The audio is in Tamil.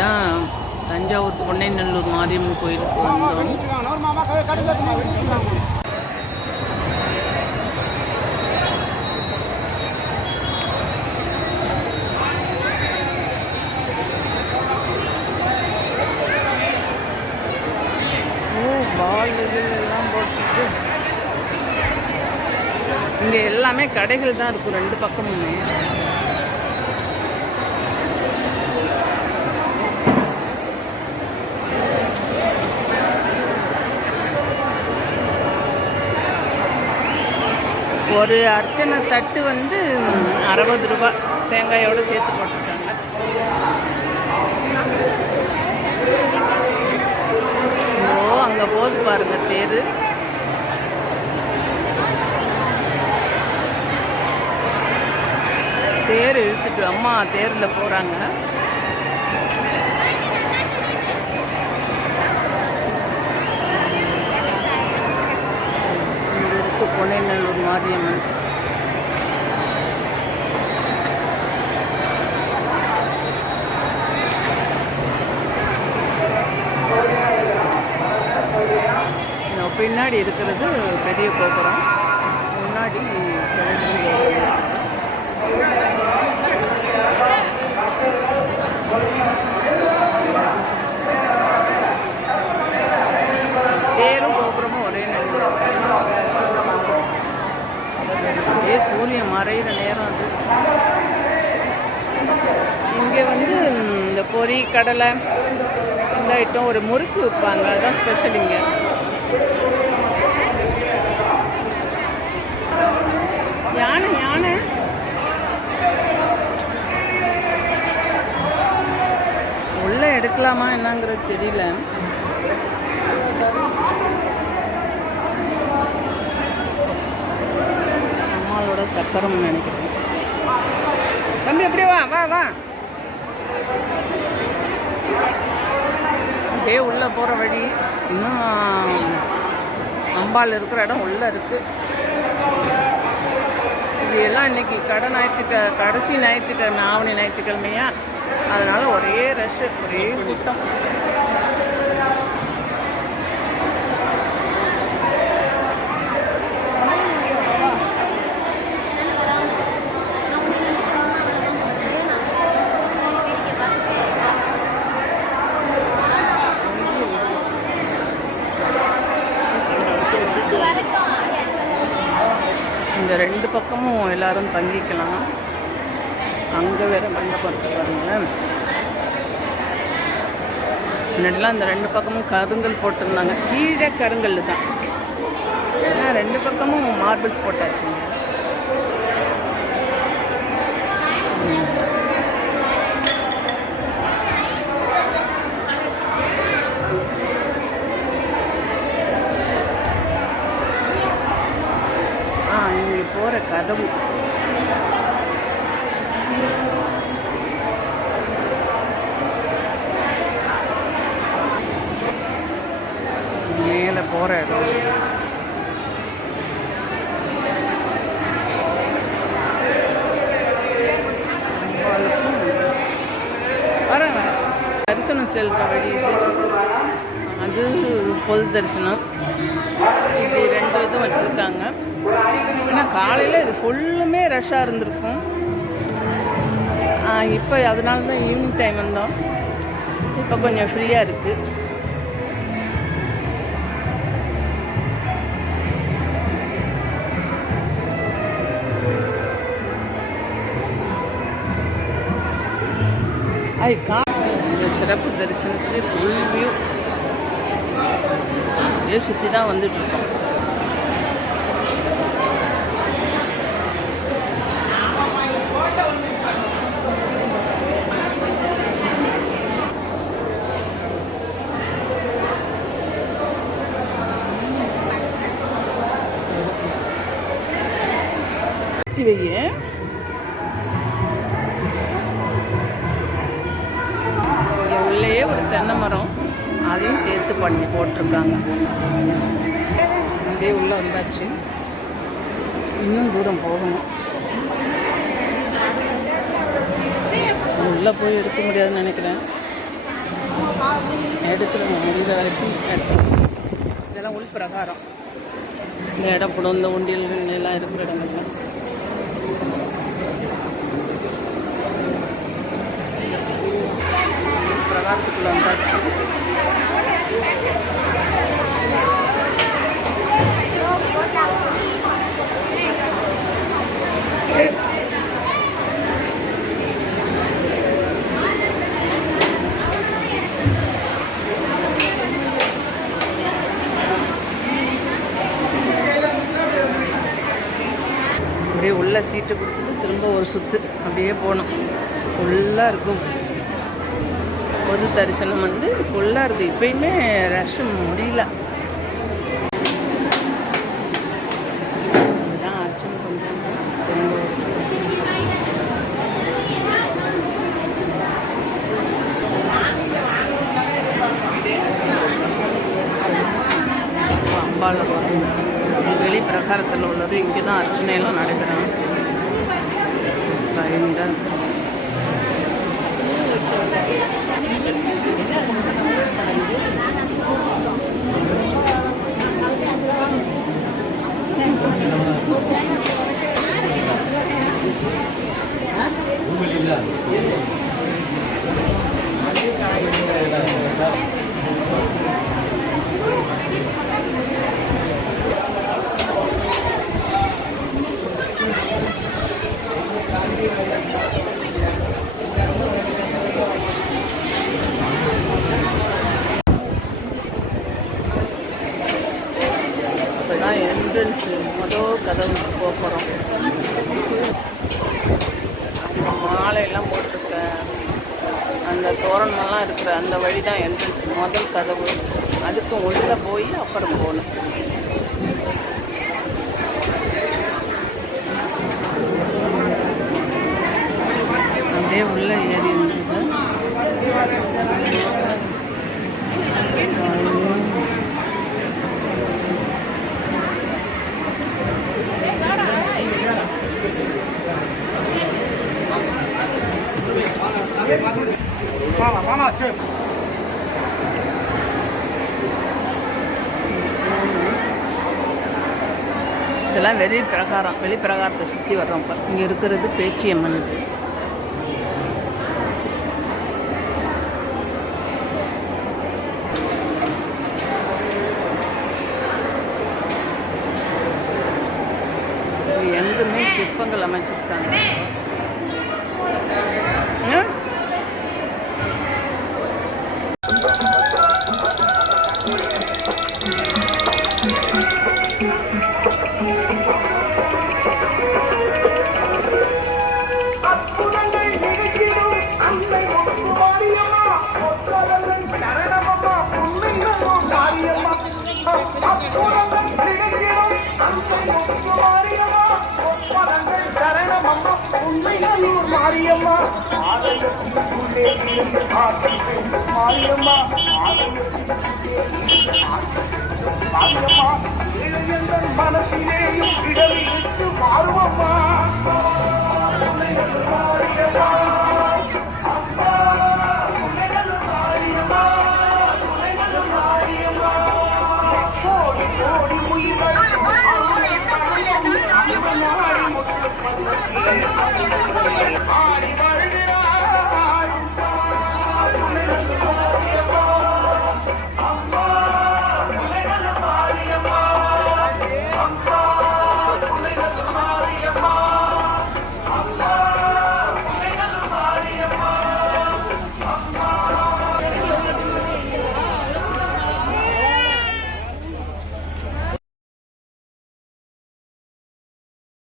தான் தஞ்சாவூர் பொன்னைநல்லூர் மாரியம்மன் கோயிலுக்கு வந்தோம். பால் எல்லாம் போட்டுட்டு இங்கே எல்லாமே கடைகள் தான் இருக்கும் ரெண்டு பக்கமுமே. ஒரு அர்ச்சனை தட்டு வந்து 60 ரூபா தேங்காயோடு சேர்த்து போட்டிருக்காங்க. ஓ அங்கே போது பாருங்க தேர். தேர் இழுத்துட்டு அம்மா தேரில் போகிறாங்க. இங்கே இருக்கு பொன்னைநல்லூர் மாரியம்மன். பின்னாடி இருக்கிறது பெரிய கோபுரம், முன்னாடி தேரும் கோபுரமும் ஒரே நேரம். சூரியன் மறைகிற நேரம் அது. இங்கே வந்து இந்த பொரி கடலை இந்த ஐட்டம் ஒரு முறுக்கு விற்பாங்க, அதுதான் ஸ்பெஷல் இங்கே. யானை யானை உள்ள எடுக்கலாமா என்னங்கிறது தெரியல. அம்மாவோட சக்கரம் நினைக்கிறேன். தம்பி அப்படியே வா வா வா. அப்படியே உள்ளே போகிற வழி. இன்னும் அம்பாள் இருக்கிற இடம் உள்ளே இருக்குது. இது எல்லாம் இன்றைக்கி கடைசி ஞாயிற்றுக்கிழமை, ஆவணி ஞாயிற்றுக்கிழமையா, அதனால் ஒரே ரஷ்ஷு, ஒரே கூட்டம். இந்த ரெண்டு பக்கமும் எல்லாரும் தங்கிக்கலாம். அங்கே வேற மண்டபம் பாருங்களேன். முன்னாடிலாம் இந்த ரெண்டு பக்கமும் கருங்கல் போட்டிருந்தாங்க. கீழே கருங்கல் தான், ஏன்னா ரெண்டு பக்கமும் மார்பிள்ஸ் போட்டாச்சுங்க. இங்கே போகிற கதவு மேலே போகிற இடம். வரேன் தரிசனம் செலுத்த வழி அது பொது தரிசனம். இப்படி ரெண்டு இதுவும் வச்சுருக்காங்க. ஆனால் காலையில் இது ஃபுல்லுமே ரஷ்ஷாக இருந்திருக்கும். இப்போ அதனால தான் ஈவினிங் டைம் வந்தோம். இப்போ கொஞ்சம் ஃப்ரீயாக இருக்குது. இந்த சிறப்பு தரிசனத்துலேயே ஃபுல் வியூ இதே சுற்றி தான் வந்துட்டுருக்கோம். வையே உள்ளேயே ஒரு தென்னை மரம், அதையும் சேர்த்து பண்ணி போட்டிருக்காங்க. அதே உள்ளே வந்தாச்சு. இன்னும் தூரம் போகணும். உள்ள உள்ளே போய் எடுக்க முடியாதுன்னு நினைக்கிறேன். எடுக்கிறோம் முடிகிற வரைக்கும் எடுத்துருவோம். இதெல்லாம் உள் பிரகாரம். இந்த இடம் கூட இந்த உண்டியல் எல்லாம் இருக்கிற இடங்கள்லாம் பிரகாரத்துக்குள்ள வந்தாச்சு. அப்படியே உள்ள சீட்டு கொடுத்துட்டு திரும்ப ஒரு சுற்று அப்படியே போகணும். ஃபுல்லாக இருக்கும். பொது தரிசனம் வந்து ஃபுல்லாக இருக்குது. இப்போயுமே ரஷ் முடியல. இதுதான் ஆச்சுன்னு கொஞ்சம் அம்பால போகிறோம். வெளி பிரகாரத்தில் உள்ளது. இங்கே தான் அர்ச்சனையெல்லாம் நடைபெறும். சைன்தான் இப்போதான் என்ட்ரன்ஸு மொதல் கதவுக்கு போக போகிறோம். மாலையெல்லாம் போட்டிருக்க அந்த தோரணமெல்லாம் இருக்கிற அந்த வழி தான் என்ட்ரன்ஸ், முதல் கதவு. அதுக்கு உள்ளே போய் அப்புறம் போகணும். அப்படியே உள்ளே ஏறி இருந்தது. இதெல்லாம் வெளி பிரகாரம். வெளி பிரகாரத்தை சுற்றி வர்றோம். இப்போ இங்கே இருக்கிறது பேச்சியம்மன். எங்குமே சிற்பங்கள் அமைச்சிருக்காங்க. மாரியம்மா மனசிலேயும் இடவிட்டு மாறுவம்மா.